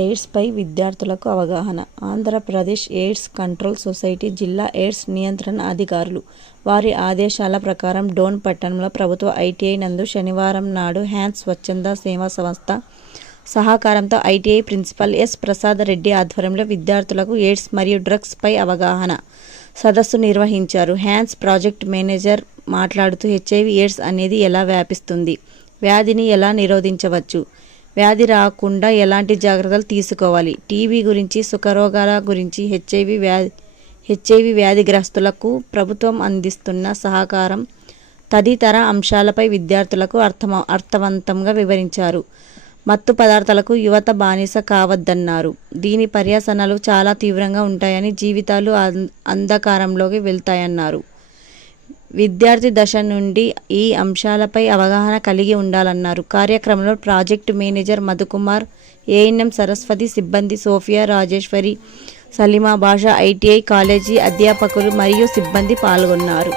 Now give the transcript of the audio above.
ఎయిడ్స్పై విద్యార్థులకు అవగాహన. Andhra Pradesh AIDS control society జిల్లా ఎయిడ్స్ నియంత్రణ అధికారులు వారి ఆదేశాల ప్రకారం డోన్ పట్టణంలో ప్రభుత్వ ఐటీఐ నందు శనివారం నాడు హ్యాండ్స్ స్వచ్ఛంద సేవా సంస్థ సహకారంతో ITI principal S. Prasad Reddy ఆధ్వర్యంలో విద్యార్థులకు ఎయిడ్స్ మరియు డ్రగ్స్ పై అవగాహన సదస్సు నిర్వహించారు. హ్యాండ్స్ ప్రాజెక్ట్ మేనేజర్ మాట్లాడుతూ హెచ్ఐవి ఎయిడ్స్ అనేది ఎలా వ్యాపిస్తుంది, వ్యాధిని ఎలా నిరోధించవచ్చు, వ్యాధి రాకుండా ఎలాంటి జాగ్రత్తలు తీసుకోవాలి, టీబీ గురించి, సుఖరోగాల గురించి, హెచ్ఐవి వ్యాధిగ్రస్తులకు ప్రభుత్వం అందిస్తున్న సహకారం తదితర అంశాలపై విద్యార్థులకు అర్థవంతంగా వివరించారు. మత్తు పదార్థాలకు యువత బానిస కావద్దన్నారు. దీని పర్యవసానాలు చాలా తీవ్రంగా ఉంటాయని, జీవితాలు అంధకారంలోకి వెళ్తాయన్నారు. విద్యార్థి దశ నుండి ఈ అంశాలపై అవగాహన కలిగి ఉండాలన్నారు. కార్యక్రమంలో project manager Madhukumar, ANM Saraswati, సిబ్బంది సోఫియా, రాజేశ్వరి, సలీమా, భాష, ఐటీఐ కాలేజీ అధ్యాపకులు మరియు సిబ్బంది పాల్గొన్నారు.